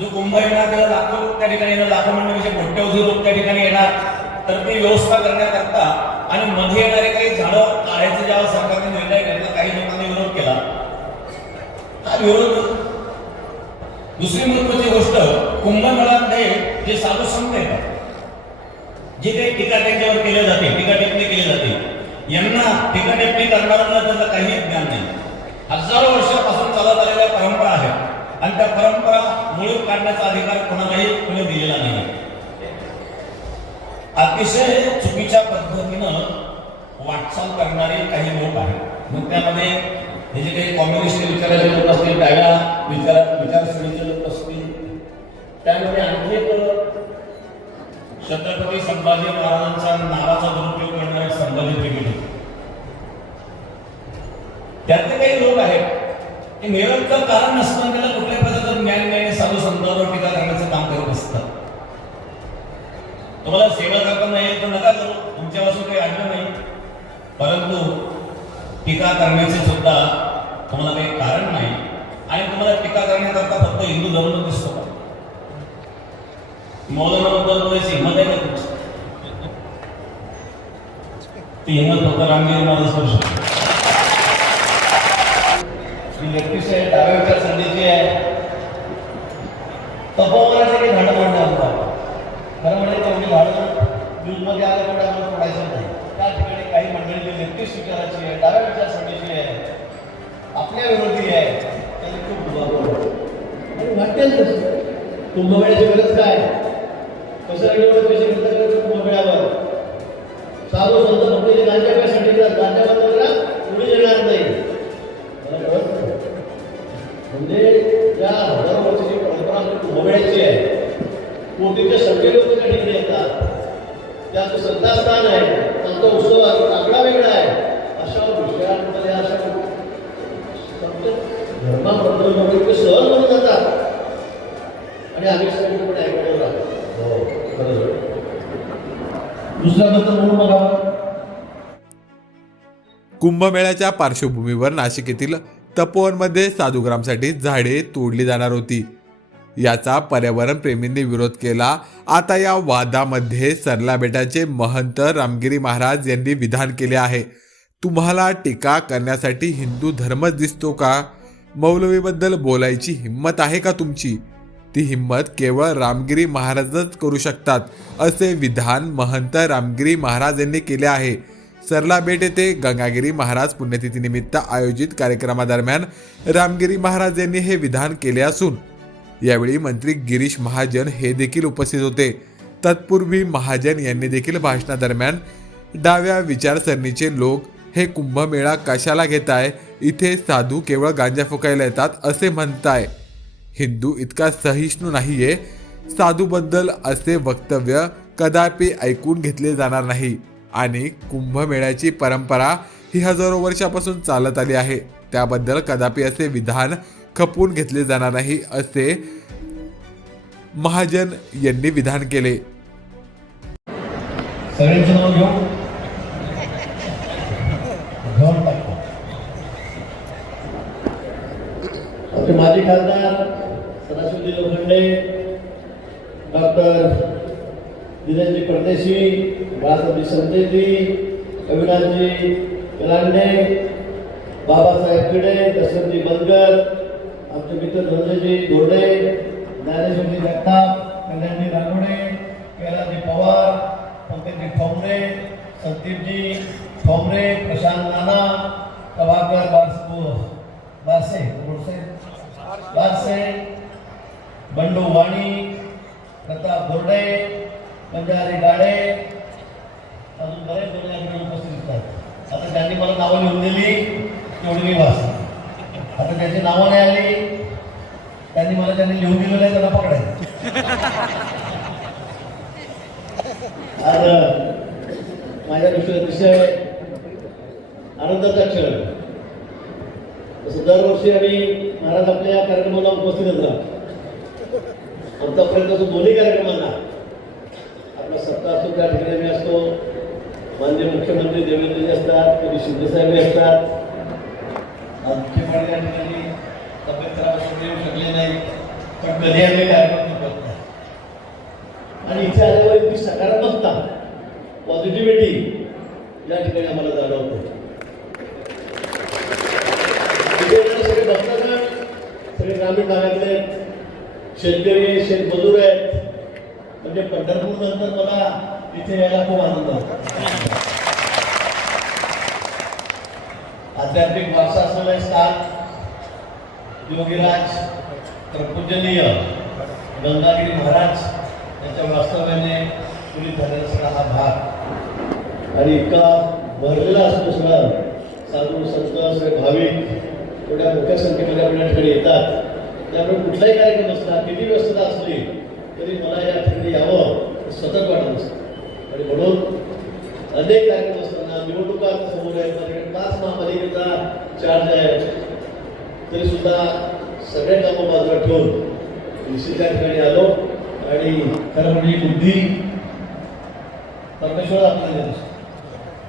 जो कुंभ येणार त्याला लाखो लोक त्या ठिकाणी येणार, लाखो म्हणण्यापेक्षा कोट्यवधी लोक त्या ठिकाणी येणार, तर ती व्यवस्था करण्याकरता आणि मध्ये येणारे काही झाडं काढायचे जेव्हा सरकारने निर्णय घेतला, काही लोकांनी विरोध केला. हा विरोध. दुसरी महत्वाची गोष्ट, कुंभमेळ्यामध्ये जे साधू संत येतात, जे काही टीका त्यांच्यावर केले जाते, टीका टिप्पणी केली जाते, यांना टीका टिप्पणी करणाऱ्यांना त्याचं काही ज्ञान नाही. हजारो वर्षापासून चालत आलेल्या परंपरा आहेत आणि त्या परंपरा मुळीत काढण्याचा अधिकार कोणालाही कोणी दिलेला नाही. अतिशय चुकीच्या पद्धतीनं वाटचाल करणारे काही लोक आहेत. मग त्यामध्ये हे जे काही कम्युनिस्ट विचाराचे लोक असतील, डाव्या विचारसरणीचे लोक असतील, त्यामध्ये आणखी एक छत्रपती संभाजी महाराजांच्या नावाचा दुरुपयोग करणारे संभाजी ब्रिगेड, त्यातले काही लोक आहेत ते निरंतर कारण नसताना त्याला कुठल्या प्रकारचं ज्ञान नाही, साधू संतांवर टीका करण्याचं काम करत असतात. तुम्हाला सेवा करता नाही तर नका करू, तुमच्यापासून काही अडलं नाही, परंतु टीका करण्याचे सुद्धा तुम्हाला काही कारण नाही. आणि तुम्हाला टीका करण्याकरता फक्त हिंदू धर्म दिसतो का? मौलाना बद्दल बोलायची हिंमत आहे का तुमची? ती हिंमत फक्त रामगिरी महाराज करू शकतो. ही व्यक्तिशः आहे, डाव्या विचारसरणीची आहे. तपोवनाचे काही झाडं म्हणणार खरं म्हणजे तेवढी झाडं न्यूजमध्ये आलं पण आम्हाला पडायचं नाही. त्या ठिकाणी काही मंडळी जी व्यक्तिश विचाराची आहे, डाव्या विचारसरणीची आहे, आपल्या विरोधी आहे, त्यांनी खूप दुभाव वाटेल तसं. कुंभमेळ्याची गरज काय? कशासाठी पैसे घेतात कुंभमेळ्यावर? साधू संत फक्त गांजा प्यासाठी गांजा बंदला पुढे येणार नाही. म्हणजे त्या हजारो वर्षाची परंपरा कुंभमेळ्याची आहे. कोटीच्या सगळे लोक त्या ठिकाणी येतात, त्याचं श्रद्धास्थान आहे, त्यांचा उत्सव आकडा वेगळा आहे. अशा विषयांमध्ये अशा धर्माबद्दल लोक इतके सहज होऊन जातात आणि आम्ही सगळे पण ऐकण्यावर राहतो. दुसऱ्याबद्दल म्हणून बघा. कुंभमेळ्याच्या पार्श्वभूमीवर नाशिक येथील तपोवनमध्ये साधुग्रामसाठी झाडे तोडली जाणार होती. याचा पर्यावरण प्रेमींनी विरोध केला. आता या वादामध्ये सरला बेटाचे महंत रामगिरी महाराज यांनी विधान केले आहे. तुम्हाला टीका करण्यासाठी हिंदू धर्मच दिसतो का? मौलवीबद्दल बोलायची हिंमत आहे का तुमची? ती हिंमत केवळ रामगिरी महाराजच करू शकतात, असे विधान महंत रामगिरी महाराज यांनी केले आहे. सरला बेट येथे गंगागिरी महाराज पुण्यतिथीनिमित्त आयोजित कार्यक्रमादरम्यान रामगिरी महाराज यांनी हे विधान केले असून यावेळी मंत्री गिरीश महाजन हे देखील उपस्थित होते. तत्पूर्वी महाजन यांनी देखील भाषणादरम्यान डाव्या विचारसरणीचे लोक हे कुंभमेळा कशाला घेताय? इथे साधू केवळ गांजा फुकायला येतात असे म्हणताय. हिंदू इतका सहिष्णू नाहीये. साधूबद्दल असे वक्तव्य कदापि ऐकून घेतले जाणार नाही आणि कुंभमेळ्याची परंपरा ही हजारो वर्षापासून चालत आली आहे. त्याबद्दल कदापि असे विधान खपवून घेतले जाणार नाही असे महाजन यांनी विधान केले. सगळ्यांचं नाव घेऊन टाकतो. आपले माजी खासदार सदाशिवजी लोखंडे, डॉक्टर दिनेशजी परदेशी, बाळासाहेबजी संतेजी, अविनाशजी कलांडे, बाबासाहेब किडे, दशरथजी बनकर, आमचे मित्र धनंजयजी धोरडे, ज्ञानेश्वरजी जगताप, कल्याणजी रानोडे, कैलासजी पवार, पंकजजी ठोंबरे, संदीपजी ठोंबरे, प्रशांत नाना, प्रभाकर बारसे, बंडू वाणी, प्रताप धोरडे, पंजारी गाडे, अजून बरेच लोक या ठिकाणी उपस्थित असतात. आता त्यांनी मला नावं लिहून दिली तेवढी मी वाचली. आता त्यांची नावं नाही आली, त्यांनी लिहून दिलेलं आहे, त्यांना पकडायचं. आज माझ्या विषय आनंदाचा क्षण. तसं दरवर्षी आम्ही महाराज आपल्या या कार्यक्रमाला उपस्थितच राहतो. आतापर्यंत दोन्ही कार्यक्रमांना आपला सत्ता असतो त्या ठिकाणी आम्ही असतो. माननीय मुख्यमंत्री देवेंद्रजी असतात, कधी शिंदेसाहेब असतात. आमचे पण या ठिकाणी तब्येत खराब असल्यामुळे येऊ शकले नाही, पण कधी आम्ही इथे आल्यावर इतकी सकारात्मकता, पॉझिटिव्हिटी या ठिकाणी आम्हाला जाणवते. सगळे बघताना सगळे ग्रामीण भागातले शेतकरी, शेतमजूर आहेत. म्हणजे पंढरपूर नंतर मला इथे यायला खूप आनंद होता. आध्यात्मिक वारसा असलेले स्थान, योगीराज प्रपूजनीय गंगागिरी महाराज यांच्या वास्तव्याने पुढील झालेला सगळा हा भाग आणि इतका भरलेला असतो सगळा साधू संत सगळे भाविक थोड्या मोठ्या संख्येमध्ये आपल्या ठिकाणी येतात. त्यामुळे कुठलाही कार्यक्रम असला, किती व्यस्तता असली तरी मला या ठिकाणी यावं सतत वाटत असतं. आणि म्हणून अनेक कार्यक्रम असताना निवडणुका समोर आहेत, माझ्याकडे 5 महापालिकेचा चार्ज आहे, तरी सुद्धा सगळे कामं बाजूला ठेवून निश्चित त्या ठिकाणी आलो. आणि खरं म्हणजे बुद्धी परमेश्वर आपल्याला देत असतो,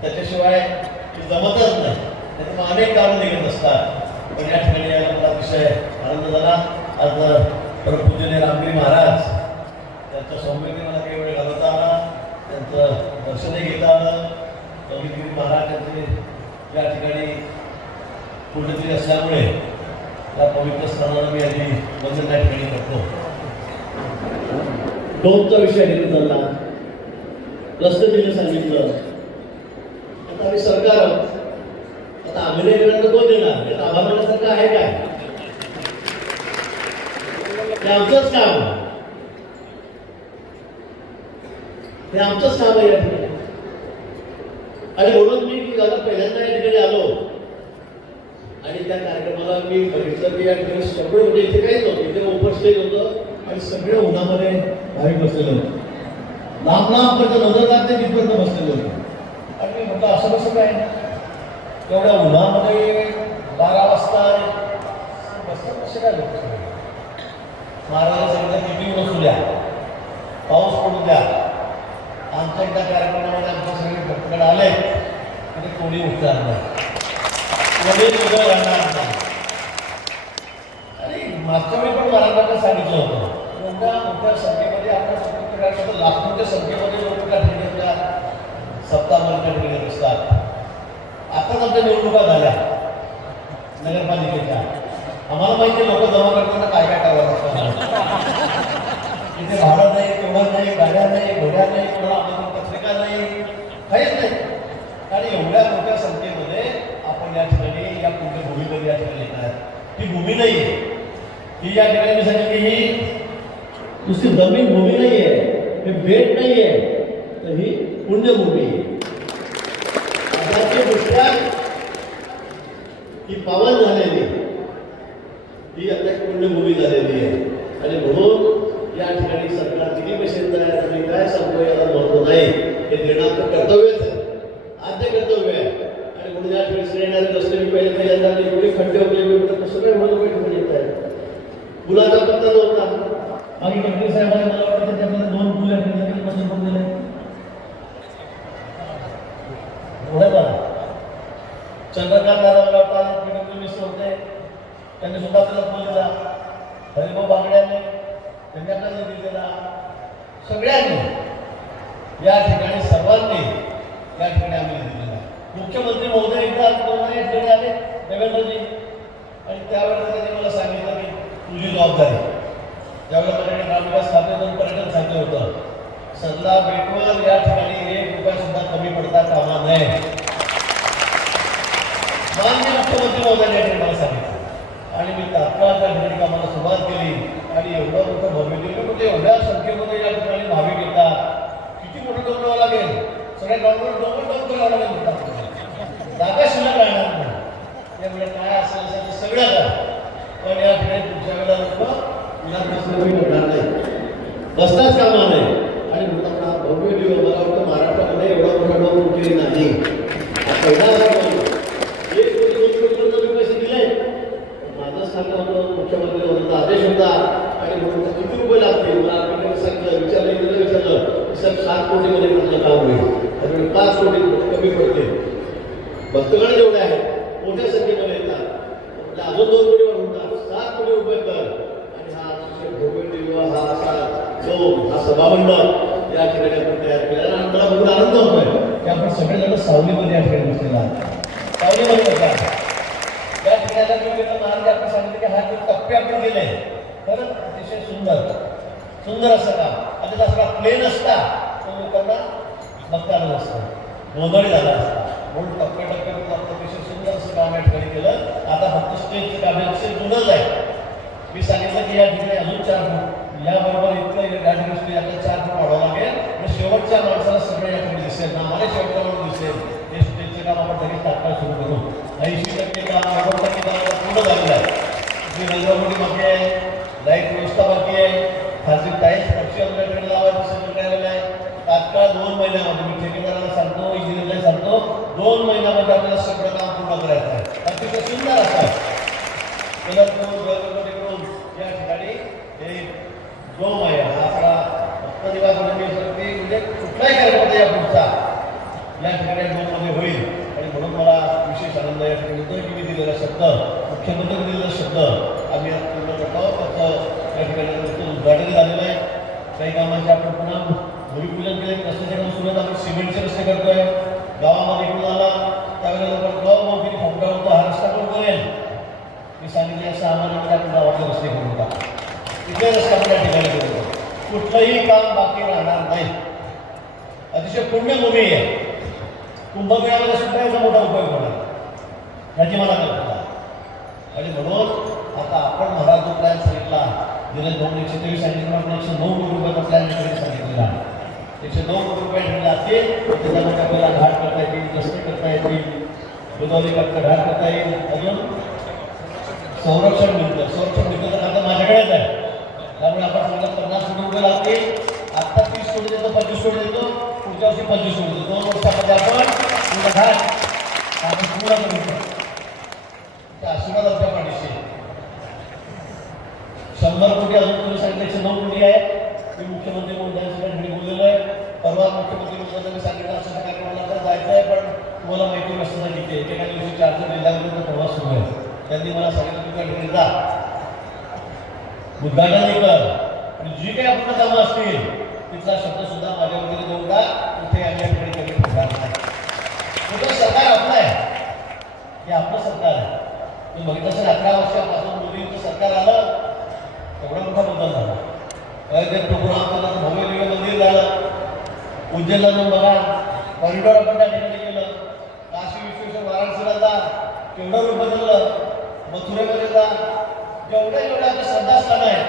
त्याच्याशिवाय जमतच नाही. त्याच्यामुळे अनेक कामं निघत असतात. पण या ठिकाणी यायला मला अतिशय आनंद झाला. आज परमपूज्य रामगिरी महाराज त्यांच्या सौम्यते मला काही वेळ घालवता आला, त्यांचं दर्शनही घेता आलं. योगीगिरी महाराज त्यांचे या ठिकाणी पुण्यतिथी असल्यामुळे या पवित्र स्थानाला मी आधी वंदन त्या ठिकाणी करतो. डोमचा विषय घेतला चालला, रस्ते दिले सांगितलं. आता आम्ही सरकार आहोत, आता आम्ही नाही देणार तर कोण देणार? हे आभारण्यासारखं आहे काय? हे आमचंच काम, हे आमचंच काम आहे या ठिकाणी. आणि म्हणून मी पहिल्यांदा या ठिकाणी आलो आणि त्या कार्यक्रमाला मी बघितलं की या ठिकाणी सगळं म्हणजे इथे काहीच नव्हतं, इथे ओपन स्टेज होतं आणि सगळे उन्हामध्ये भाविक बसलेले होते. लांब लांबपर्यंत नजर लागते तिथपर्यंत बसलेले होते. आणि मी म्हटलं असं कसं काय? तेवढ्या उन्हामध्ये 12 वाजता बसतात कसे काय लोक? महाराजांनी सांगितलं किती ऊन असू द्या, पाऊस पडू द्या, आमच्या एकदा कार्यक्रमामध्ये आमच्या सगळे भक्तगण आले तरी कोणी उठणार नाही, कोणी उभं राहणार नाही. आणि मागच्या वेळी पण महाराजांना सांगितलं होतं, एवढ्या मोठ्या संख्येमध्ये आपण लाखोच्या संख्येमध्ये लोक त्या ठिकाणी सप्ताह ठिकाणी असतात. आताच आमच्या निवडणुका झाल्या नगरपालिकेच्या. आम्हाला माहिती लोक जमा करताना काय काय करावं. इथे भाडं नाही, तेवढं नाही, गाड्या नाही, घोड्या नाही, कोणाला आमंत्रण पत्रिका नाही, काहीच नाही. आणि एवढ्या मोठ्या संख्येमध्ये आपण या ठिकाणी या पुण्यभूमीमध्ये या ठिकाणी येतात. ही भूमी नाही आहे, ही या ठिकाणी मी सांगितलं की ही नुसती जमीन भूमी नाही आहे, हे बेट नाही आहे, तर ही पुण्यभूमी आहे. दृष्ट्या ही पावन झालेली, ही आता पुण्यभूमी झालेली आहे. आणि म्हणून या ठिकाणी सरकार किती पैसे देत आहे आणि काय सांगतो याला महत्व नाही, हे देणं आपलं कर्तव्यच आहे, आद्य कर्तव्य आहे. आणि म्हणून या ठिकाणी येणारे रस्ते मी पहिल्यांदा एवढे खड्डे वगैरे कसं काय म्हणून येत आहे. पुलाचा पत्ता नव्हता, आणि मंत्री साहेबांनी मला वाटतं त्यामध्ये 2 पूल या ठिकाणी मंजूर करून दिले. चंद्रकांत दादा होते, त्यांनी सुद्धा आपल्याला पूल दिला. हरिभाऊ बागड्याने त्यांनी आपल्याला निधी दिला. सगळ्यांनी या ठिकाणी सर्वांनी या ठिकाणी आम्ही निधी दिला. मुख्यमंत्री महोदय एकदा या ठिकाणी आले देवेंद्रजी, आणि त्यावेळेला त्यांनी मला सांगितलं की तुझी जबाबदारी. त्यावेळेला माझ्याकडे ग्रामविकास खाते 2 पर्यटन खाते होतं. सल्ला बेटवर या ठिकाणी 1 रुपया सुद्धा कमी पडता कामा नये. माननीय मुख्यमंत्री महोदयांनी मला सांगितलं आणि मी तात्काळ त्या ठिकाणी कामाला सुरुवात केली. आणि एवढं मोठं भव्य दिलं म्हणजे एवढ्या संख्येमध्ये या ठिकाणी भाविक येतात. किती मोठं डोंगर लागेल, सगळ्या डोंगर करावं लागेल, जागा शिल्लक राहणार नाही. त्यामुळे काय असेल सगळं करा, पण या ठिकाणी पुढच्या वेळेला लोक होणार नाही, बसताच कामा नाही. आणि म्हणतात हा भव्य दिवस मला वाटतं महाराष्ट्रामध्ये एवढा मोठा डोंगर केली नाही. पहिला पैसे दिले, माझं सांगणं होतं मुख्यमंत्री होता आदेश होता. आणि म्हणून किती रुपये लागतील मला सांगितलं, विचारलं सर 7 कोटीमध्ये म्हटलं काम होईल, त्यामुळे 5 कोटी कमी पडते. भक्तगण जेवढे आहेत मोठ्या संख्येमध्ये येतात, अजून 2 कोटी होतात, 7 कोटी रुपये कर. आणि हा अतिशय भव्य दिवस, हा असा जो हा सभामंडप या ठिकाणी आपण तयार केलं आणि मला बघून आनंद होतोय की आपण सगळेजण सावलीमध्ये या ठिकाणी बसलेला आहात. सावलीमध्ये बसा. या ठिकाणी मी महाराज आपण सांगितलं की हा जो टप्पे आपण गेले खरंच अतिशय सुंदर असं काम. आता जसा प्लेन असता तो लोकांना बघता आलं नसतं, गोंधळ झाला असता. म्हणून टप्प्याटप्प्यातून आपण अतिशय सुंदर असं काम या ठिकाणी केलं. आता फक्त स्टेजचं काम अतिशय जुनंच आहे. मी सांगितलं की या ठिकाणी अजून 4 फूट याबरोबर इथलं या ठिकाणी स्टेज आता 4 फूट वाढवावं लागेल आणि शेवटच्या माणसाला सगळं या ठिकाणी दिसेल ना, मला शेवटच्या माणूस दिसेल. हे स्टेजचं काम आपण तरी तात्काळ सुरू करू. 80% काम 90% काम पूर्ण झालेलं आहे. जी रंगवटी बाकी आहे, लाईट व्यवस्था बाकी आहे, खाजगी टाईल्स पक्षी आपल्याकडे लावायचं सगळं राहिलेलं आहे. तात्काळ 2 महिन्यामध्ये मी ठेकेदाराला सांगतो, इंजिनियरला सांगतो, 2 महिन्यामध्ये आपल्याला सगळं काम पूर्ण करायचं आहे. अतिशय सुंदर असं आहे. या ठिकाणी हे 2 महिना आपला म्हणजे कुठलाही कार्यक्रम या पुढचा या ठिकाणी 2 मध्ये होईल. आणि म्हणून मला विशेष आनंद या ठिकाणी होतोय की मी दिलेला शब्द, मुख्यमंत्री दिलेला शब्द आम्ही पूर्ण करतो. फक्त या ठिकाणी उद्घाटन झालेलं आहे. काही कामांचे आपण पुन्हा भूमिपूजन केले. रस्त्याच्या काम सुरुवात आपण सिमेंटचे रस्ते करतोय. गावामध्ये इकडून आला त्यावेळेला गावमध्ये फॉर्मडाऊन हा रस्ता पण करेल. मी सांगितले असं आम्हाला आपण गावातले रस्ते करून टाका. तिथे रस्ता पण या ठिकाणी करू. कुठलंही काम बाकी राहणार नाही. अतिशय पुण्यभूमी आहे. कुंभमेळ्याला सुद्धा याचा मोठा उपयोग होणार याची मला कल्पना. आणि म्हणून आता आपण मला जो प्लॅन सांगितला दिनेश भाऊ 123 सांगितलं, आपण 109 कोटी रुपयाचा प्लॅन सांगितलेला. 109 कोटी रुपये लागतील. त्याच्यामध्ये आपल्याला घाट करता येतील, रस्ते करता येतील, गोदावरी घाट करता येईल, अजून संरक्षण मिळतं तर आता माझ्याकडेच आहे. त्यामुळे आपण समजा 50 कोटी रुपये लागतील. आता 30 कोटी देतो, 25 कोटी देतो, पुढच्या वर्षी 25 कोटी देतो. 2 वर्षामध्ये आपण घाट आपण पूर्ण करू. आशीर्वाद आमच्या पाठीशी. 100 कोटी अजून तुम्ही सांगितलं 109 कोटी आहे. मी मुख्यमंत्री महोदयांसाठी बोललेलो आहे. परवा मुख्यमंत्री महोदयांनी सांगितलं असं कार्यक्रमाला तर जायचं आहे, पण तुम्हाला माहिती नसतं की एका दिवशी 4 जिल्ह्यामध्ये प्रवास सुरू आहे. त्यांनी मला सांगितलं की त्या ठिकाणी जा, उद्घाटन कर आणि जी काही आपण कामं असतील तिथला शब्द सुद्धा माझ्या वगैरे देऊन का कुठे आम्ही या ठिकाणी कमी होणार नाही. कुठं सरकार आपलं आहे, हे आपलं सरकार आहे. तुम्ही बघितलं असेल 11 वर्षापासून मोदींचं सरकार आलं, एवढा मोठा बदल झाला. प्रभुरामचं भव्य दिव्य मंदिर झालं. उज्जैनला जाऊन बघा, कॉरिडॉर आपण त्या ठिकाणी गेलं. काशी विश्वेश्वर वाराणसीला जा, केवढं रूप बदललं. मथुरेमध्ये जा, जेवढे आपले श्रद्धास्थान आहे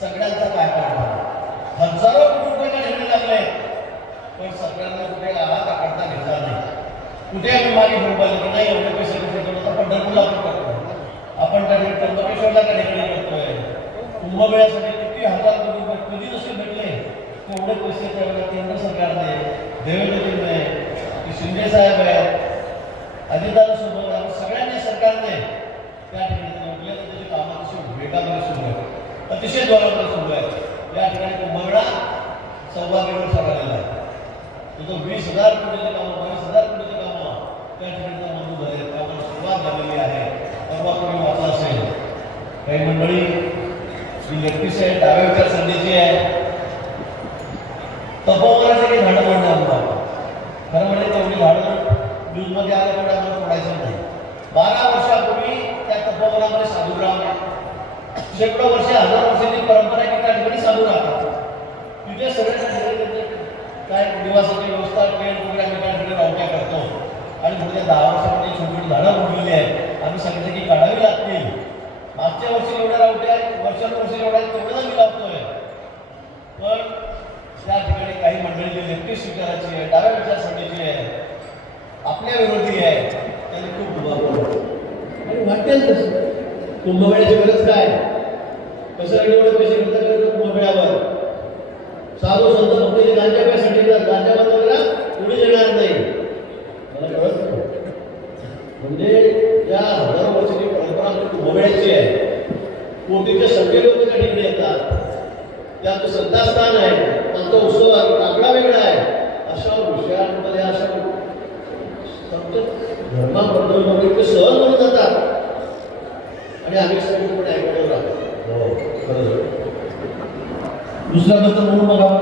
सगळ्यांचा काय करणार. हजारो कोटी रुपये त्या ठिकाणी लागले, पण सगळ्यांना कुठे आहात करता घेतला नाही. कुठे आम्ही मागे घेऊन पाहिजे की नाही एवढे पैसे कुठे करतो. आपण पंढरपूरला करतो, आपण त्या ठिकाणी त्र्यंबकेश्वरला त्या ठिकाणी करतोय. कुंभमेळ्यासाठी किती हजार कोटी रुपये कधी नसे भेटले तेवढे पैसे त्यावेळेला केंद्र सरकारने, देवेंद्रजींनी, शिंदे साहेब आहेत, अजितदादांसोबत आपण सगळ्यांनी सरकारने त्या ठिकाणी त्याची कामं अतिशय वेगामध्ये सुरू आहे, अतिशय जोरामध्ये सुरू आहे. या ठिकाणी कुंभमेळा सौभाग्यावर ठरलेला आहे. तिथं 20,000 कोटीचे कामं, 22,000 कोटीचे कामं त्या ठिकाणी मंजूर झाले. त्यामुळे सुरुवात झालेली आहे. परवा कोणी वाचला असेल, काही मंडळी जी व्यक्तीची आहे, डाव्या विचारसरणीची आहे, तपोवनाचे काही झाडं पडणार. खरं म्हणजे तेवढी झाडं न्यूजमध्ये आलं तेवढं आम्हाला पडायचं नाही. 12 वर्षापूर्वी त्या तपोवनामध्ये साधुग्राम आहे. शेकडो वर्षे, 1000 वर्षाची परंपरा आहे की त्या ठिकाणी साधू राहतात. तिथे सगळे काय निवासाची व्यवस्था ट्रेन वगैरे आम्ही त्या ठिकाणी रावट्या करतो. आणि पुढे 10 वर्षामध्ये छोटी छोटी झाडं उडलेली आहेत. आम्ही सांगितलं की काढावी लागतील. मागच्या वर्षी एवढ्या रावट्या आहेत, वर्षानुवर्षी एवढ्या आहेत, तेवढं आम्ही लावतोय. पण त्या ठिकाणी काही मंडळी जी लेफ्टी स्वीकारायची आहे, डाव्या विचारसरणीची आहे, आपल्या विरोधी आहे, त्यांनी खूप दुभावलं. आणि वाटेल तसं कुंभमेळ्याची गरज काय, कशासाठी एवढे पैसे खर्च करतात कुंभमेळ्यावर. साधू संत फक्त गांजा प्यासाठी गांजा बंद करा, पुढे येणार नाही. मला कळत म्हणजे या 1000 वर्षाची परंपरा कुंभमेळ्याची आहे. कोटीच्या संख्ये लोक त्या ठिकाणी येतात. त्यात श्रद्धास्थान आहे, त्यांचा उत्सव आकडा वेगळा आहे. अशा विषयांमध्ये अशा धर्माबद्दल इतके सहज म्हणून जातात आणि आम्ही सगळे पण ऐकण्यावर राहतो. दुसऱ्याबद्दल म्हणून बघावं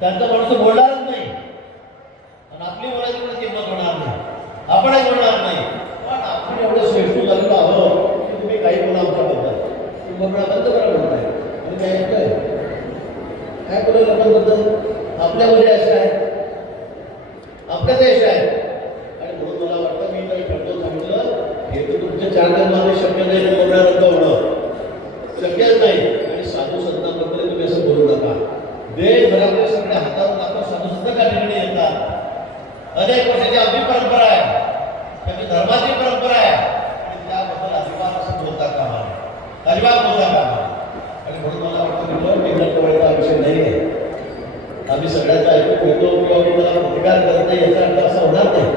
त्यांचा माणूस बोलणारच नाही आणि आपली बोलायची पण किंमत होणार नाही, आपणही बोलणार नाही. पण आपण एवढं श्रेष्ठ झालेलं आहोत की तुम्ही काही बोला आमच्याबद्दल, तुम्ही बोलणं बंद करा म्हणताय. तुम्ही काय ऐकतोय काय बोलू लोकांबद्दल? आपल्यामध्ये असे आहे, आपल्या देश आहे. आणि म्हणून मला वाटतं मी काही करतो सांगितलं हे तर तुमच्या 4 जन्मामध्ये शक्य नाही, बोलणं रद्द होणं शक्यच नाही. आणि साधू संतांबद्दल तुम्ही असं बोलू नका. देशभरातल्या सगळ्या हातावर आपण साधू संत त्या ठिकाणी येतात. अनेक वर्षाची आपली परंपरा आहे, त्याची धर्माची परंपरा आहे आणि त्याबद्दल अजिबात असं बोलता कामा नये, अजिबात बोलता कामा नये. आणि म्हणून मला वाटतं केंद्राचा विषय नाही आहे. आम्ही सगळ्यांचा ऐकून घेतो किंवा मी मला प्रतिकार करत नाही याचा अर्थ असा होणार नाही.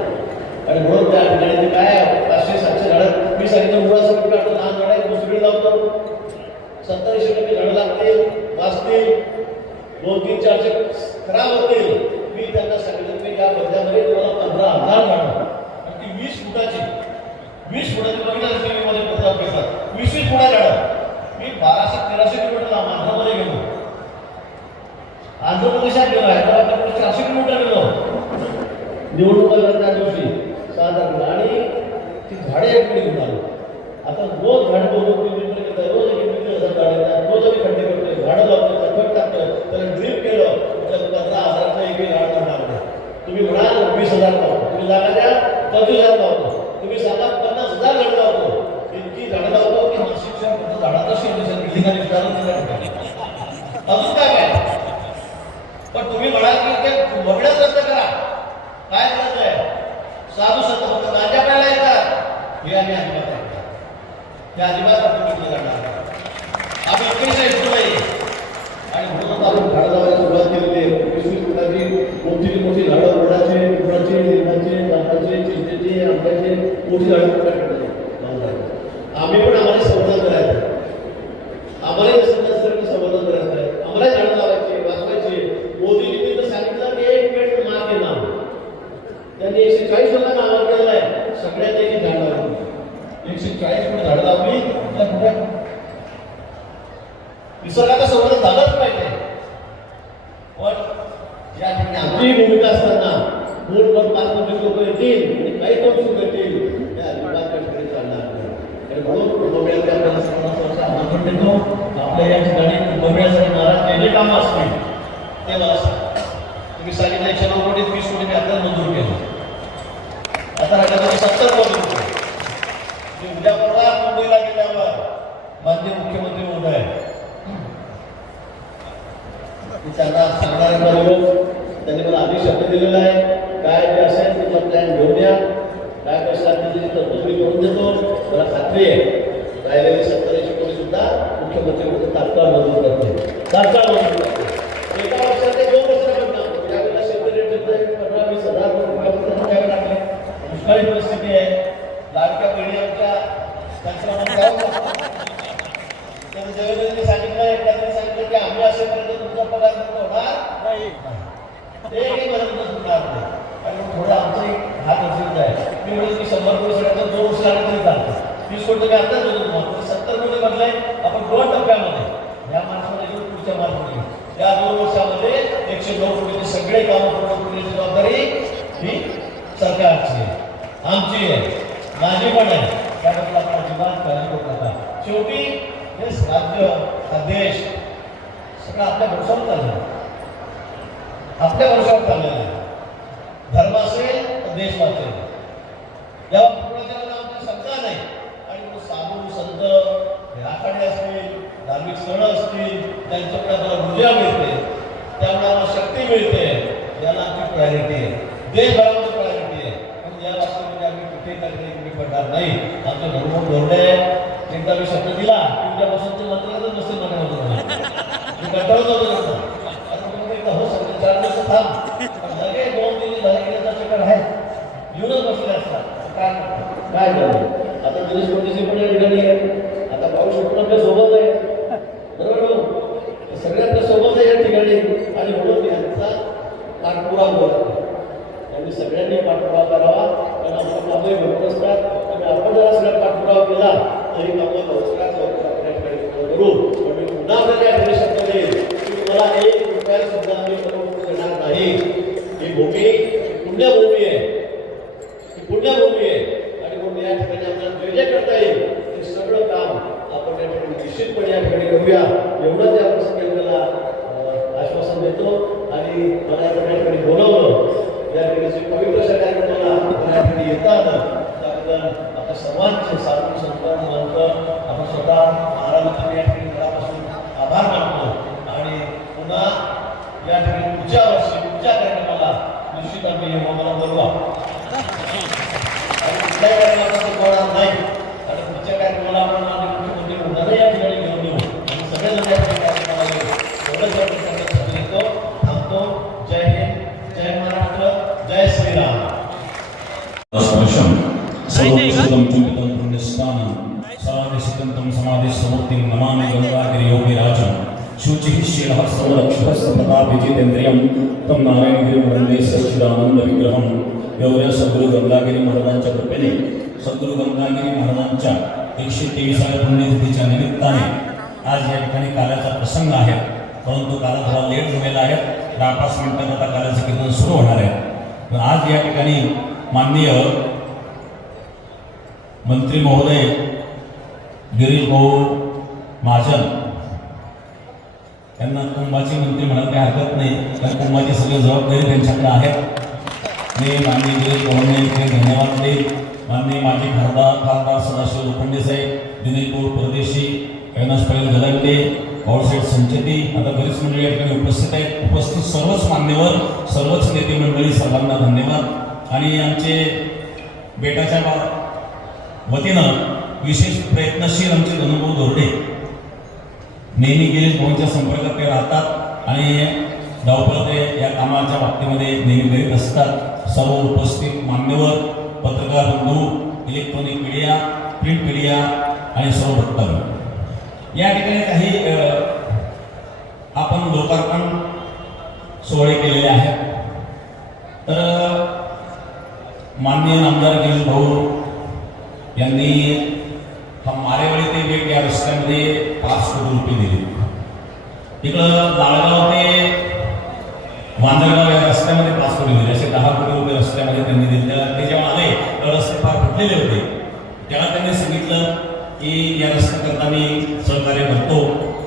आणि म्हणून त्या ठिकाणी ते काय 500-700 झाडं मी सांगितलं मुळासकट काढतो, लहान झाडं दुसरीकडे लावतो, 70-80% झाडं लागतील, वाचतील, 2-3-4 खराब होतील. मी त्यांना सांगितलं की या बदल्यामध्ये तुम्हाला 15,000 झाडं आणि ती 20 फुटाची बघितलं टीव्हीमध्ये पत्रकार 20 फुटा झाडं मी 1200-1300 किलोमीटर आंध्रमध्ये गेलो. आंध्र प्रदेशात गेलो, हैदराबाद 400 किलोमीटर गेलो निवडणुका त्या दिवशी 6 तारखेला. आणि ती झाडे एककडे घेऊन आलो. आता रोज झाड बघून रोज 1,000 झाड येतात, रोज आम्ही खड्डे करतोय, झाडं लावतोय, खत टाकतोय, त्याला ड्रीप केलं, त्याला 15,000चं एक झाड लावणार. तुम्ही म्हणाल 20,000 लावतो, तुम्ही जागा द्या 25,000 लावतो, तुम्ही सांगा 50,000 झाडं लावतो. इतकी झाडं लावतो की नाशिकच्या झाडाचा अजून काय पण तुम्ही म्हणाल की ते बघण्याच रद्द करा. काय गरज आहे? साधू संत फक्त गांजा प्यायला येतात हे आम्ही अजिबात ऐकतात, ते अजिबात आपण जाणार आम्ही इतकेच ऐकतो नाही. आणि म्हणून आपण झाडं लावायला सुरुवात केलेली आहे. 20 फुटाची मोठी झाडं, वडाचे, पिंपळाचे, लिंबाचे, जांभळाचे, चिंचेचे, आंब्याचे मोठी झाडं आम्ही पण आम्हाला संवर्धन करायचं, आम्हाला संवर्धन करायचं आहे, आम्हाला झाडं लावायचे, वाचवायचे. मोदींनी तर सांगितलं की 1 पेड़ माँ के नाम, त्यांनी 140 लोकांना आवाहन केलेलं आहे सगळ्यात एक झाड लावली. 140 कोटी झाडं लावली. निसर्गाचं संवर्धन झालंच पाहिजे. पण या ठिकाणी आमची भूमिका असताना मूळ 5-25 लोक येतील आणि काही कौतुक करतील त्या अजिबात ठिकाणी चालणार नाही. आणि म्हणून कुंभमेळ्याच्या आमंत्रण देतो. आपल्या या ठिकाणी कुंभमेळ्यासाठी महाराज जे कामं असतील ते मला सांगा. तुम्ही सांगितलं 109 कोटी 20 कोटी मी आपल्याला मंजूर केलं. आता राज्यामध्ये 70 कोटी रुपये. मी उद्या परवा मुंबईला गेल्यावर माननीय मुख्यमंत्री महोदय त्यांना सांगणार त्यांनी मला आधी शब्द दिलेला आहे. काय जे असेल तुमचा प्लॅन घेऊन या, काय कसं त्याची तरतूद मी करून देतो. मला खात्री आहे राहिलेली 70-80 कोटी सुद्धा मुख्यमंत्री म्हणून तात्काळ मंजूर करते, तात्काळ मंजूर करते. एका वर्षात ते 2 वर्षाला करणार. त्यावेळेला शेतकरी 15-20 हजार रुपये द्यावे लागले. दुष्काळी परिस्थिती आहे. लाडक्या पिढी आमच्या त्यांना जगदेवींनी सांगितलं, एकट्याने सांगितलं की आम्ही असेपर्यंत तुमचा पगार होणार नाही, ते पर्यंत होणार नाही. आणि थोडा आमचा एक हात असेल आहे. मी म्हणून की 100 कोटी सगळ्यांचा 2 वर्ष लागले तरी चालतं. 30 कोटी तुम्ही आताच होतो तुम्हाला 70 कोटी मधले आपण 2 टप्प्यामध्ये या माणसामध्ये घेऊन पुढच्या मार्फत या 2 वर्षामध्ये 109 कोटीचे सगळे कामं पूर्ण करण्याची जबाबदारी ही सरकारची आहे, आमची आहे, माझी पण आहे. त्याबद्दल आपण अजिबात काळजी करू नका. शेवटी हे राज्य हा देश सगळं आपल्या भरोशावर चाललं, आपल्या भरोशावर चाललेलं आहे. धर्म असेल तर देश वाचेल. जेव्हा कुणाच्या आमची शंका नाही आणि साधू संत आखाडे असतील, धार्मिक स्थळं असतील, त्यांच्याकडे आपल्याला ऊर्जा मिळते, त्यामुळे आम्हाला शक्ती मिळते. याला आमची प्रायोरिटी आहे, देशभरामध्ये प्रायोरिटी आहे. पण या बाबतीमध्ये आम्ही कुठेही काही कमी पडणार नाही. आमचे धर्म आहे. एकदा मी शब्द दिला की उद्यापासून ते मंत्रालयात नसेल माझ्यामध्ये मी कंटाळून जातो. आता तुम्ही एकदा हो सांगते 4 दिवस थांब, लगे 2 दिवस झाले की त्याचा चक्कर आहे येऊनच बसले असतात. काय झालं आता दिनेश मोदीजी पण या ठिकाणी आहे. आता पाऊस शकतो आपल्या सोबत आहे, बरोबर सगळे आपल्या सोबत आहे या ठिकाणी. आणि म्हणून यांचा पाठपुरावा करतो. त्यांनी सगळ्यांनी पाठपुरावा करावा. कारण आपण कामही भरपूर असतात. आपण जरा सगळ्या पाठपुरावा केला तरी कामं लवकरात लवकर आपल्या ठिकाणी करू. घेऊया एवढं त्या प्रसंगी आपल्याला आश्वासन देतो. आणि मला या ठिकाणी बोलावलं या ठिकाणी पवित्र अशा कार्यक्रमाला या ठिकाणी येता आलं त्याबद्दल आपल्या सर्वांचे साधू संतांना मानतो. आपण स्वतः महाराजांच्या या ठिकाणी मनापासून आभार मानतो आणि पुन्हा या ठिकाणी पुढच्या वर्षी पुढच्या कार्यक्रमाला निश्चित आम्ही मला बोलवा आणि कुठल्या कार्यक्रमाला बोलणार नाही आणि पुढच्या कार्यक्रमाला आपण मुख्यमंत्री म्हणताना या ठिकाणी घेऊन येऊ आणि सगळेजण या ठिकाणी कार्यक्रमाला येऊ एवढंच या ठिकाणी येतो थांबतो. जय हिंद, जय महाराष्ट्र, जय श्रीराम. सर्वोत्तम चिंतितं पुण्यस्थानं सदानिशितं समाधिस्वमूर्तिं नमामि गंगागिरियोगिराजं शुचिः शीलः संरक्षकस्तप्रतापविजितेन्द्रियं तं नारायणगिरिं वन्दे सच्चिदानन्दविग्रहं. एवढ्या सद्गुरू गंगागिरी महाराजांच्या कृपेने सद्गुरू गंगागिरी महाराजांच्या 123व्या पुण्यतिथीच्या निमित्ताने आज या ठिकाणी काल्याचा प्रसंग आहे. परंतु काल थोडा लेट झालेला आहे. 10-5 मिनिटात आता काल्याचं कीर्तन सुरू होणार आहे. आज या ठिकाणी माननीय मंत्री महोदय गिरीश भाऊ महाजन यांना कुंभाची मंत्री म्हणायला काही हरकत नाही, कारण कुंभाची सगळी जबाबदारी त्यांच्याकडे आहे. मी माननीय गिरीश भाऊंना धन्यवाद देईल. माननीय माजी खासदार सदाशिव लोखंडे साहेब, दिनेश परदेशी, कैलास पाटील गलांडे, पॉलसेट संचेती, आता बरीच मंडळी या ठिकाणी उपस्थित आहेत. उपस्थित सर्वच मान्यवर, सर्वच नेते मंडळी, सर्वांना धन्यवाद. आणि आमचे बेटाच्या वतीनं विशेष प्रयत्नशील आमचे धनुभाऊ दोरडे नेहमी गिरीश भाऊंच्या संपर्कात ते राहतात आणि धावपळ ते या कामाच्या बाबतीमध्ये नेहमी करीत असतात. सर्व उपस्थित मान्यवर, पत्रकार बंधू, इलेक्ट्रॉनिक मीडिया, प्रिंट मीडिया आणि सर्व वक्तव्य या ठिकाणी काही आपण लोकार्पण सोहळे केलेले आहेत. तर माननीय नामदार गिरीश भाऊ यांनी मारेवाडी ते वेग या रस्त्यामध्ये 5 कोटी रुपये दिले. इकडं दाळगाव ते वांदरगाव या रस्त्यामध्ये 5 कोटी दिले. असे 10 कोटी रुपये रस्त्यामध्ये त्यांनी दिले. ते जेव्हा आले तर रस्ते फार फुटलेले होते. तेव्हा त्यांनी सांगितलं की या रस्त्याकरता मी सहकार्य करतो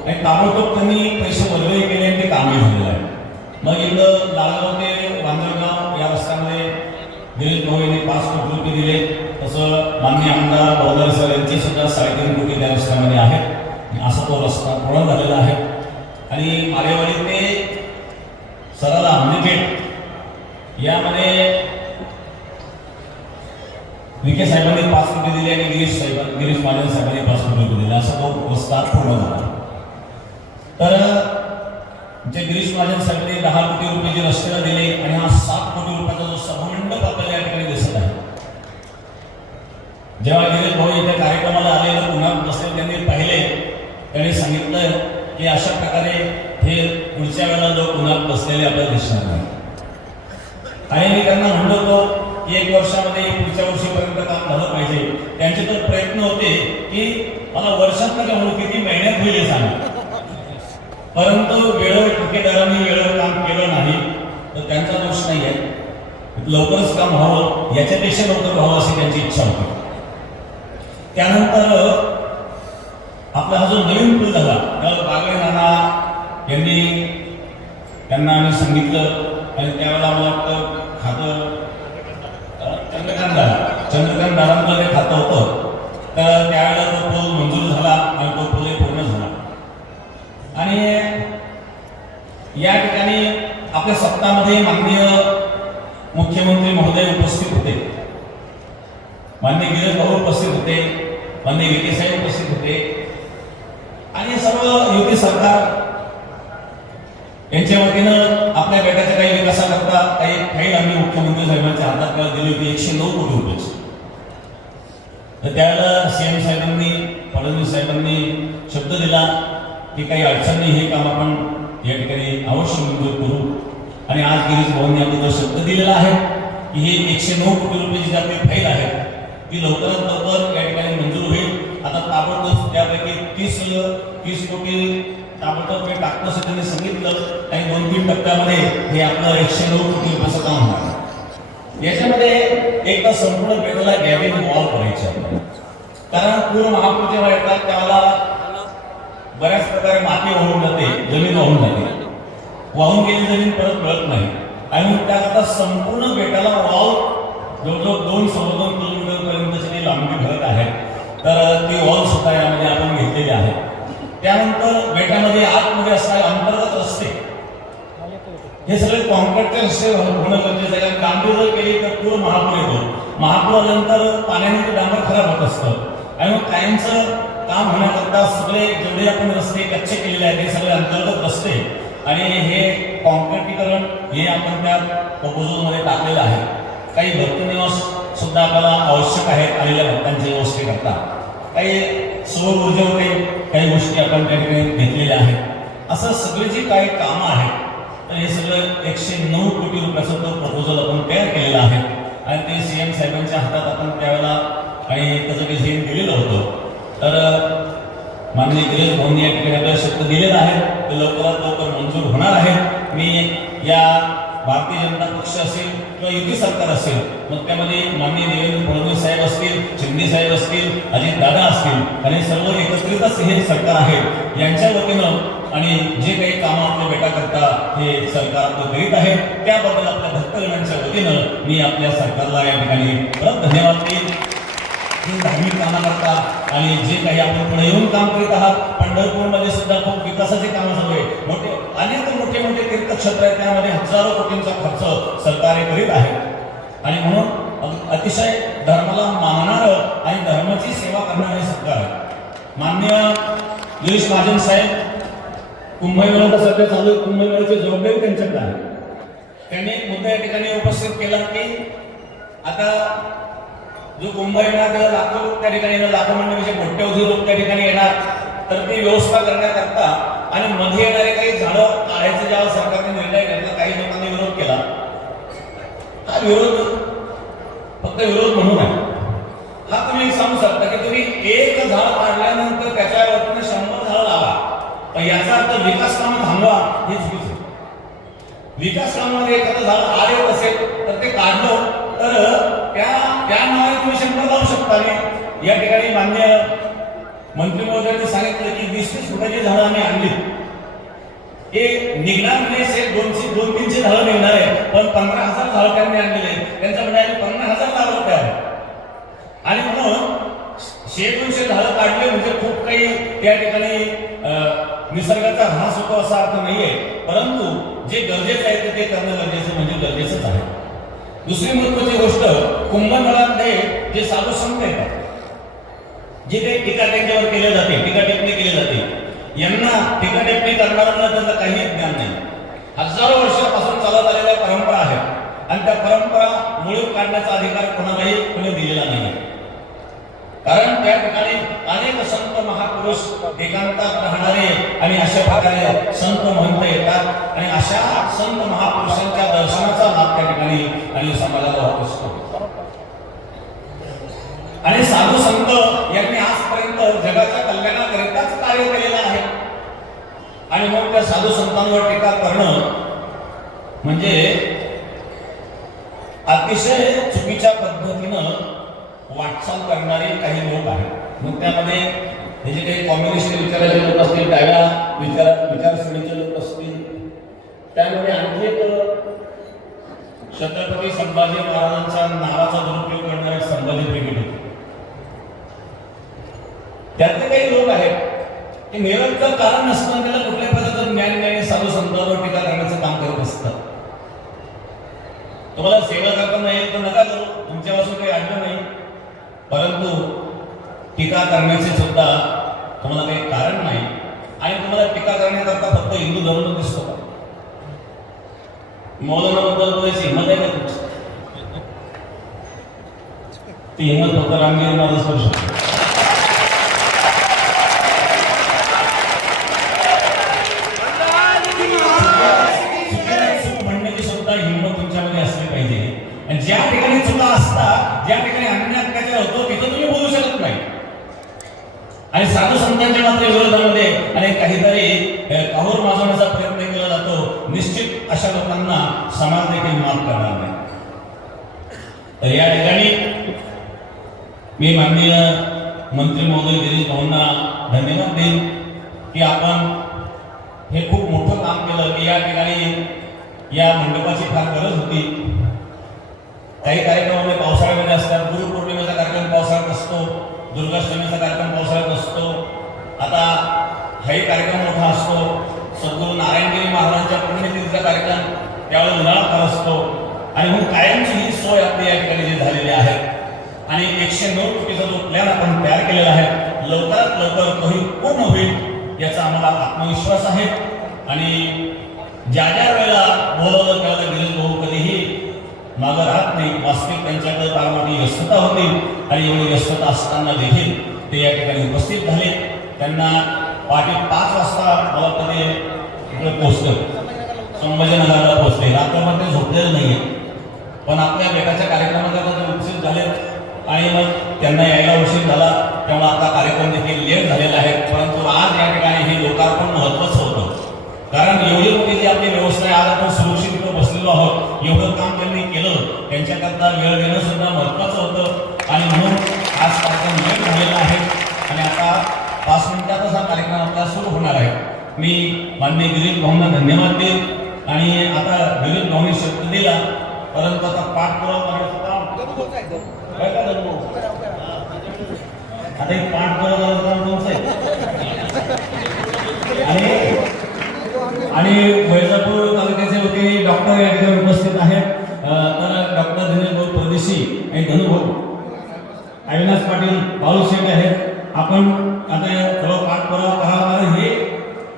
आणि ताबडतोब त्यांनी पैसे वर्गही केले आणि ते कामही झालेलं आहे. मग इकडं दाळगाव ते वांदरगाव या रस्त्यामध्ये गिरीश भाऊ यांनी 5 कोटी रुपये दिले. तसं माननीय आमदार बौद्धार सर यांची सुद्धा 3.5 कोटी त्या रस्त्यामध्ये आहेत. असा तो रस्ता पूर्ण झालेला आहे. आणि मारेवाडी ते सरला मंदिरपेठ यामध्ये विखे साहेबांनी 5 कोटी दिले आणि गिरीश महाजन साहेबांनी 5 कोटी रुपये दिले. असा तो रस्ता पूर्ण झाला. तर जे गिरीश महाजन साहेबांनी 10 कोटी रुपये जे रस्त्याला दिले आणि हा 7 कोटी रुपयाचा जो सभामंडप आपल्याला या ठिकाणी दिसत आहे. जेव्हा गिरीश भाऊ इथे कार्यक्रमाला आले तर पुन्हा बसले त्यांनी पाहिले, त्यांनी सांगितलं की अशा प्रकारे हे पुढच्या वेळेला लोक पुन्हा बसलेले आपल्याला दिसणार नाही. आणि मी त्यांना म्हणलो होतो की 1 वर्षामध्ये पुढच्या वर्षीपर्यंत काम झालं पाहिजे. त्यांचे तर प्रयत्न होते की मला वर्षात नका म्हणू किती महिन्यात होईल हे सांगा, परंतु वेळेवर ठेकेदारांनी वेळेवर काम केलं नाही तर त्यांचा दोष नाही आहे. लवकरच काम व्हावं, याच्यापेक्षा लवकर व्हावं अशी त्यांची इच्छा होती. त्यानंतर आपला हा जो नवीन पूल झाला त्याला बागळे नाना यांनी त्यांना आम्ही सांगितलं आणि त्यावेळेला मला वाटतं खातं चंद्रकांत दारांचं ते खातं होतं. तर त्यावेळेला तो पूल मंजूर झाला आणि तो पूलही पूर्ण झाला. आणि या ठिकाणी आपल्या सत्तामध्ये माननीय मुख्यमंत्री महोदय उपस्थित होते, माननीय गिरीश भाऊ उपस्थित होते, माननीय विखे साहेब उपस्थित होते आणि सर्व युती सरकार यांच्या वतीनं आपल्या बेटाच्या काही विकासाकरता काही आम्ही मुख्यमंत्री साहेबांच्या हातात दिली होती 109 कोटी रुपये. तर त्यावेळेला सीएम साहेबांनी, फडणवीस साहेबांनी शब्द दिला की काही अडचण नाही, हे काम आपण या ठिकाणी अवश्य मंजूर करू. आणि आज गिरीश भाऊंनी आपल्याला शब्द दिलेला आहे की हे 109 कोटी रुपयाची जी आपली फाईल आहे ती लवकरात लवकर या ठिकाणी मंजूर होईल. आता ताबडतोब त्यापैकी 30 कोटी ताबडतोब मी टाकतो असं त्यांनी सांगितलं आणि 2-3 टप्प्यामध्ये हे आपलं 109 कोटी रुपयाचं काम होणार. याच्यामध्ये एक तर संपूर्ण बेटाला गॅबिन वॉल करायचे, कारण पूर्ण महापूर जेव्हा येतात त्याला बऱ्याच प्रकारे माती वाहून जाते, जमीन वाहून जाते. वाहून गेलेली जमीन परत मिळत नाही आणि मग त्याकरता संपूर्ण बेटाला वाव जवळजवळ 2-2.25 किलोमीटर पर्यंतची लांबी भरत आहे. तर ती वॉल सुद्धा यामध्ये आपण घेतलेली आहे. त्यानंतर बेटामध्ये आतमध्ये असणारे अंतर्गत रस्ते हे सगळे कॉन्क्रीटचे रस्ते होणं गरजेचं आहे. कारण कामगिरी जर केली तर पूर महापूर येतो. महापूर आल्यानंतर पाण्याने ते डांबर खराब होत असतं आणि मग कायमचं काम होण्याकरता सगळे जेवढे आपण रस्ते कच्चे केलेले आहेत हे सगळे अंतर्गत रस्ते आणि हे कॉन्क्रीटीकरण हे आपण त्या प्रपोजलमध्ये टाकलेलं आहे. काही भक्तनिवास सुद्धा आपल्याला आवश्यक आहेत आलेल्या भक्तांच्या व्यवस्थेकरता. काही सौर ऊर्जेवर काही गोष्टी आपण त्या ठिकाणी घेतलेल्या आहेत. असं सगळे जे काही कामं आहेत तर हे सगळं 109 कोटी रुपयाचं तो प्रपोजल आपण तयार केलेलं आहे आणि ते CM साहेबांच्या हातात आपण त्यावेळेला आणि त्याचं डिझाईन दिलेलं होतं. तर माननीय गिरीश भाऊंनी या ठिकाणी आपल्याला शब्द दिलेला आहे ते लवकरात लवकर मंजूर होणार आहे. मी या भारतीय जनता पक्ष असेल किंवा युती सरकार असेल मग त्यामध्ये माननीय देवेंद्र फडणवीस साहेब असतील, शिंदे साहेब असतील, अजित दादा असतील आणि सर्व एकत्रितच हे सरकार आहे यांच्या वतीनं आणि जे काही कामं आपल्या बेटाकरता हे सरकार आपलं करीत आहे त्याबद्दल आपल्या भक्तगणांच्या वतीनं मी आपल्या सरकारला या ठिकाणी परत धन्यवाद देईन. धार्मिक कामाकरता आणि जे काही आपण पुढे येऊन काम करीत आहात. पंढरपूरमध्ये सुद्धा खूप विकासाचे कामं झाले. अनेक मोठे तीर्थक्षेत्र आहेत त्यामध्ये हजारो कोटींचा खर्च सरकार करीत आहे आणि म्हणून अतिशय धर्माला मानणारं आणि धर्माची सेवा करणारे सरकार आहे. माननीय गिरीश महाजन साहेब कुंभमेळा सध्या चालू आहे. कुंभमेळ्याची जबाबदारी त्यांच्याकडे आहे. त्यांनी एक मुद्दा या ठिकाणी उपस्थित केला की आता जो कुंभमेळा लाखो लोक त्या ठिकाणी येणार, लाखो म्हणजे कोट्यवधी लोक त्या ठिकाणी येणार तर ती व्यवस्था करण्याकरता आणि मध्ये येणारे काही झाडं काढायचे जेव्हा सरकारने निर्णय घेतला काही लोकांनी विरोध केला. हा विरोध फक्त विरोध म्हणून आहे. हा तुम्ही सांगू शकता की तुम्ही एक झाड काढल्यानंतर त्याच्या वतीने 100 झाडं लावा पण याचा अर्थ विकास कामं थांबवा हे चुकीचं. विकास कामामध्ये एखादं झाड आड येत असेल तर ते काढलं तर त्या नावाने तुम्ही 100 लावू शकता. आणि या ठिकाणी मान्य मंत्री महोदयांनी सांगितलं की 20-30 फुटाची झाडं आम्ही आणली. हे निघणार नाही 200-300 झाडं निघणार आहे पण 15,000 झाडं त्यांनी आणलेले. त्यांचं म्हणणं आहे 50,000 लावलं त्या आणि म्हणून 100-200 झाडं काढले म्हणजे खूप काही त्या ठिकाणी निसर्गाचा ऱ्हास होतो असा अर्थ नाहीये. परंतु जे गरजेचं आहे ते करणं गरजेचं म्हणजे गरजेचंच आहे. दुसरी महत्वाची गोष्ट कुंभमेळ्यामध्ये जे साधू संत येतात जे काही टीका त्यांच्यावर केले जाते, टीका टिप्पणी केली जाते यांना टीका टिप्पणी करणाऱ्यांना त्याचं काही ज्ञान नाही. हजारो वर्षापासून चालत आलेल्या परंपरा आहेत आणि त्या परंपरा मुळीव काढण्याचा अधिकार कोणालाही कोणी दिलेला नाही. कारण त्या ठिकाणी अनेक संत महापुरुष एकांतात राहणारे आणि अशा प्रकारे संत म्हणता येतात आणि अशा संत महापुरुषांच्या दर्शनाचा लाभ त्या ठिकाणी आणि समाजाला होत असतो. आणि साधू संत यांनी आजपर्यंत जगाच्या कल्याणाकरिताच कार्य केलेलं आहे आणि मग त्या साधू संतांवर टीका करणं म्हणजे अतिशय चुकीच्या पद्धतीनं वाटचाल करणारे काही लोक आहेत. मग त्यामध्ये हे जे काही कम्युनिस्ट विचाराचे लोक असतील, डाव्या विचारसरणीचे लोक असतील, त्यामध्ये आणखी एक छत्रपती संभाजी महाराजांच्या नावाचा दुरुपयोग करणारे संभाजी ब्रिगेड होते. त्यातले काही लोक आहेत की निरंतर कारण नसताना त्याला कुठल्या प्रकारचं ज्ञान नाही साधू संतांवर टीका करण्याचं काम करत असतात. तुम्हाला सेवा करता येईल तर नका करू, तुमच्यापासून काही अडचण नाही. परंतु टीका करण्याचे सुद्धा तुम्हाला काही कारण नाही आणि तुम्हाला टीका करण्याकरता फक्त हिंदू धर्म दिसतो का? मौलानाबद्दल बोलायची हिंमत आहे का तुमची? ती हिंमत फक्त रामगिरी महाराज करू शकतो. म्हणण्याची सुद्धा हिंमत तुमच्यामध्ये असली पाहिजे आणि ज्या ठिकाणी चुका असतात, ज्या ठिकाणी अन्याय अत्याचार होतो तिथं तुम्ही बोलू शकत नाही. आणि साधू संतांच्या मात्र विरोधामध्ये आणि काहीतरी काहूर माजवण्याचा प्रयत्न केला जातो. निश्चित अशा लोकांना समाज देखील माफ करणार नाही. तर या ठिकाणी मी माननीय मंत्री महोदय गिरीश भाऊंना धन्यवाद देईन की आपण हे खूप मोठं काम केलं की या ठिकाणी या मंडपाची फार गरज होती. काही कार्यक्रमामध्ये पावसाळ्यामध्ये असतात, गुरुपौर्णिमेचा कार्यक्रम पावसाळ्यात असतो, दुर्गाष्टमीचा कार्यक्रम पावसाळ्यात असतो. आता हाही कार्यक्रम मोठा असतो, सद्गुरू नारायणगिरी महाराजांच्या पुण्यतिथीचा कार्यक्रम त्यावेळेला उन्हाळा असतो. आणि मग कायमची ही सोय आपली या ठिकाणी जी झालेली आहे आणि 109 कोटीचा जो प्लॅन आपण तयार केलेला आहे लवकरात लवकर तोही पूर्ण होईल याचा आम्हाला आत्मविश्वास आहे. आणि ज्या ज्या वेळेला बोलवलं त्यावेळेला गिरीश भाऊ कधीही मागं राहत नाही. वास्तविक त्यांच्याकडे फार मोठी व्यस्तता होती आणि एवढी व्यस्तता असताना देखील ते या ठिकाणी उपस्थित झाले. त्यांना पहाटे 5 वाजता मला कधी इकडे पोहोचलं, संभाजीनगरला पोहोचले. रात्रभर ते झोपलेलं नाहीये, पण आपल्या बेटाच्या कार्यक्रमाला ते उपस्थित झाले आणि मग त्यांना यायला उशीर झाला. त्यामुळे आता कार्यक्रम देखील लेट झालेला आहे. परंतु आज या ठिकाणी हे लोकार्पण महत्त्वाचं होतं, कारण एवढी मोठी जी आपली व्यवस्था आहे, आज आपण सुरक्षित इथं बसलेलो आहोत. एवढं काम त्यांनी केलं, त्यांच्याकरता वेळ देणं सुद्धा महत्त्वाचं होतं आणि म्हणून आज कार्यक्रम लेट झालेला आहे. आणि आता 5 मिनिटातच हा कार्यक्रम आपला सुरू होणार आहे. मी माननीय गिरीश भाऊंना धन्यवाद देईन. आणि आता गिरीश भाऊंनी शब्द दिला, परंतु आता पाठपुरावा करायचं काम काय का धन्यवाद आता एक पाठपुरावा काम तुमचं आहे. आणि वैजापूर तालुक्याचे होते डॉक्टर या ठिकाणी उपस्थित आहेत. तर डॉक्टर दिनेश भाऊ परदेशी आणि धनुभाऊ अविनाश पाटील बाळूशेठ आहेत. आपण आता थोडं पाठपुरावा करावा, कारण हे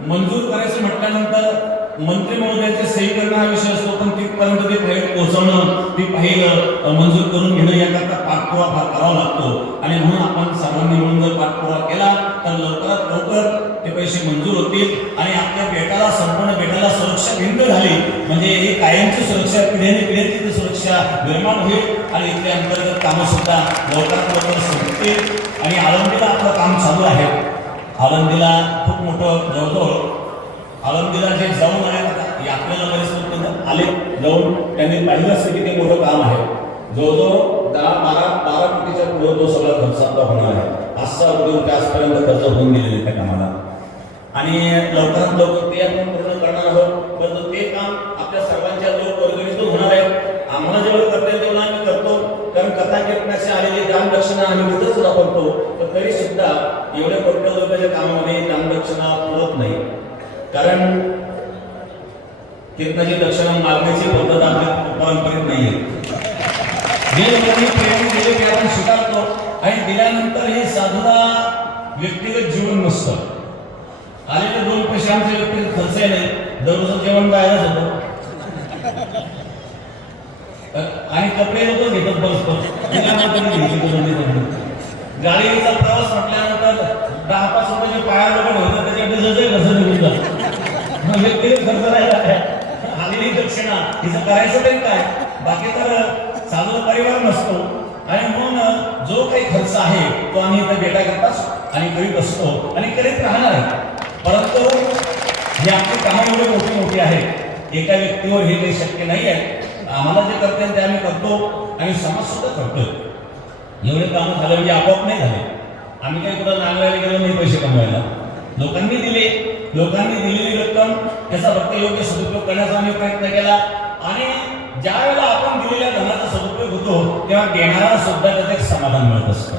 मंजूर करायचं म्हटल्यानंतर मंत्री महोदयाचे सही करणं हा विषय असतो, पण तिथपर्यंत ते प्रायव्हेट पोहोचवणं, ते पाहिलं मंजूर करून घेणं याकरता पाठपुरावा फार करावा लागतो. आणि म्हणून आपण सर्वांनी मिळून जर पाठपुरावा केला तर लवकरात लवकर ते पैसे मंजूर होतील आणि आपल्या बेटाला, संपूर्ण बेटाला सुरक्षा भिंत झाली म्हणजे ही कायमची सुरक्षा, पिढ्याने सुरक्षा निर्माण होईल आणि इथले अंतर्गत कामं सुद्धा लवकरात लवकर संपतील. आणि आळंदीला आपलं काम चालू आहे. आळंदीला खूप मोठं जवळजवळ आळंदीला जे जाऊन आहे आपल्याला बरेच लोक आले जाऊन, त्यांनी पाहिलं असतं की ते मोठं काम आहे. जवळजवळ 10-12 कोटीच्या पुढे तो सगळा खर्च आपला होणार आहे. 500 कोटी आजपर्यंत खर्च होऊन गेलेले त्या कामाला आणि लवकरात लवकर ते आपण पूर्ण करणार आहोत. परंतु ते काम आपल्या सर्वांच्या लोकवर्गणीतून होणार आहे. आम्हाला जेवढं करता येईल तेवढं आम्ही करतो, कारण कथा कीर्तनाची आलेली दानदक्षिणा आम्ही तिथंच वापरतो. तर तरी सुद्धा एवढ्या कोट्यवधी रुपयाच्या कामामध्ये दानदक्षिणा पुरत नाही, कारण कीर्तनाची दक्षिणा मागण्याची पद्धत आपल्या परंपरेत नाहीये. जे लोकांनी प्रेम दिले ते आपण स्वीकारतो आणि दिल्यानंतर हे साधूला व्यक्तिगत जीवन नसतं. आलेले 2 पैसे आमचे व्यक्तिगत खर्च नाही, दररोज जेवण बाहेरच होतं आणि कपडे लोक घेतच बसतो. गाडीचा प्रवास म्हटल्यानंतर 10-5 रुपयाचे पाया लोक होतं, त्याच्या डिझेलचे खर्च निघून जातो. मग व्यक्तिगत खर्च राहिला काय, आलेली दक्षिणा हिचं करायचं तरी काय, बाकी तर साधू परिवार नसतो. आणि म्हणून जो काही खर्च आहे तो आम्ही इथं बेटा करताच आणि करीत असतो आणि करीत राहणार आहे. परंतु हे आपली कामं एवढी मोठी आहेत, एका व्यक्तीवर हे काही शक्य नाही आहे. आम्हाला जे करता येईल ते आम्ही करतो आणि समाज सुद्धा करतोय. एवढे कामं झालं म्हणजे आपोआप नाही झाले. आम्ही काही कुठं नांगरायला गेलो नाही पैसे कमवायला, लोकांनी दिले. लोकांनी दिलेली रक्कम त्याचा फक्त योग्य सदुपयोग करण्याचा आम्ही प्रयत्न केला आणि ज्या वेळेला आपण दिलेल्या धनाचा सदुपयोग होतो तेव्हा देणारा सुद्धा त्याचं एक समाधान मिळत असतं.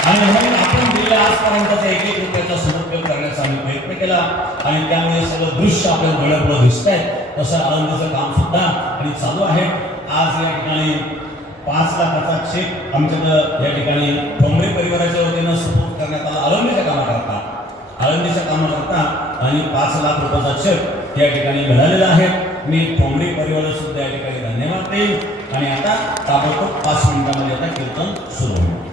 आणि म्हणून आपण दिलेल्या आजपर्यंतचा 1-1 रुपयाचा सदुपयोग करण्याचा आम्ही प्रयत्न केला आणि त्यामुळे सगळं दृश्य आपल्या डोळ्यापुढे दिसत आहे. तसं आळंदीचं काम सुद्धा आणि चालू आहे. आज या ठिकाणी 5 लाखाचा चेक आमच्याकडं या ठिकाणी ठोंबरे परिवाराच्या वतीनं सुपूर्द करण्यात आला आळंदीच्या कामाकरता आणि 5 लाख रुपयाचा चेक या ठिकाणी मिळालेला आहे. मी ठोंबरे परिवाराला सुद्धा या ठिकाणी धन्यवाद देईन आणि आता ताबडतोब 5 मिनिटांमध्ये आता कीर्तन सुरू होईल.